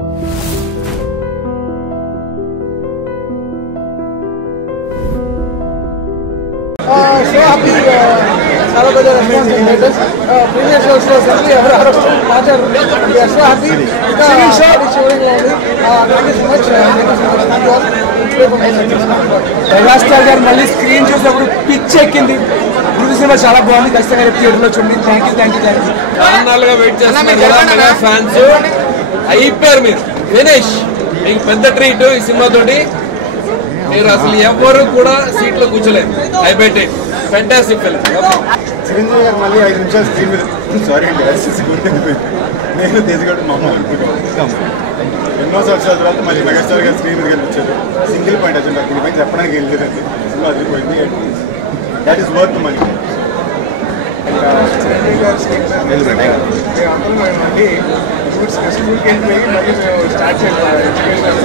So happy, చాలా పెద్ద response previous shows లో ఎవరెవరు మాట్లాడారు. We are so happy. Shoring లో ఉంది. Thank you so much. Megastar గారు మళ్ళీ స్క్రీన్ చూసినప్పుడు పిచ్ ఎక్కింది. గురు సినిమా చాలా బాగుంది. ఖచ్చితంగా రేపు థియేటర్ లో చూడండి. Thank you. నాలుగా వెయిట్ చేస్తున్నారు ఫ్యాన్స్. అయిపోయారు మీరు. వినేష్ మీకు పెద్ద ట్రీట్ ఈ సినిమాతోటి. మీరు అసలు ఎవరు కూడా సీట్లో కూర్చోలేదు. I bet it. Fantastic film. Chiranjeevi garu మళ్ళీ 5 నిమిషాలు స్క్రీన్ మీద సారీ అండి నేను తేజగడ్డ ఎన్నో సంవత్సరాల తర్వాత మళ్ళీ మెగాస్టార్ గారు స్క్రీన్ మీద కనిపించారు. సింగిల్ పాయింట్ అసలు దీనిపై చెప్పడానికి ఏం లేదండి. సినిమా అదిరిపోయింది. That is worth money. Chiranjeevi గారు స్కూల్కి వెళ్ళిపోయి మళ్ళీ స్కూల్కి వెళ్ళిపోయి మళ్ళీ మేము స్టార్ట్ చేయాలి ఎడ్యుకేషన్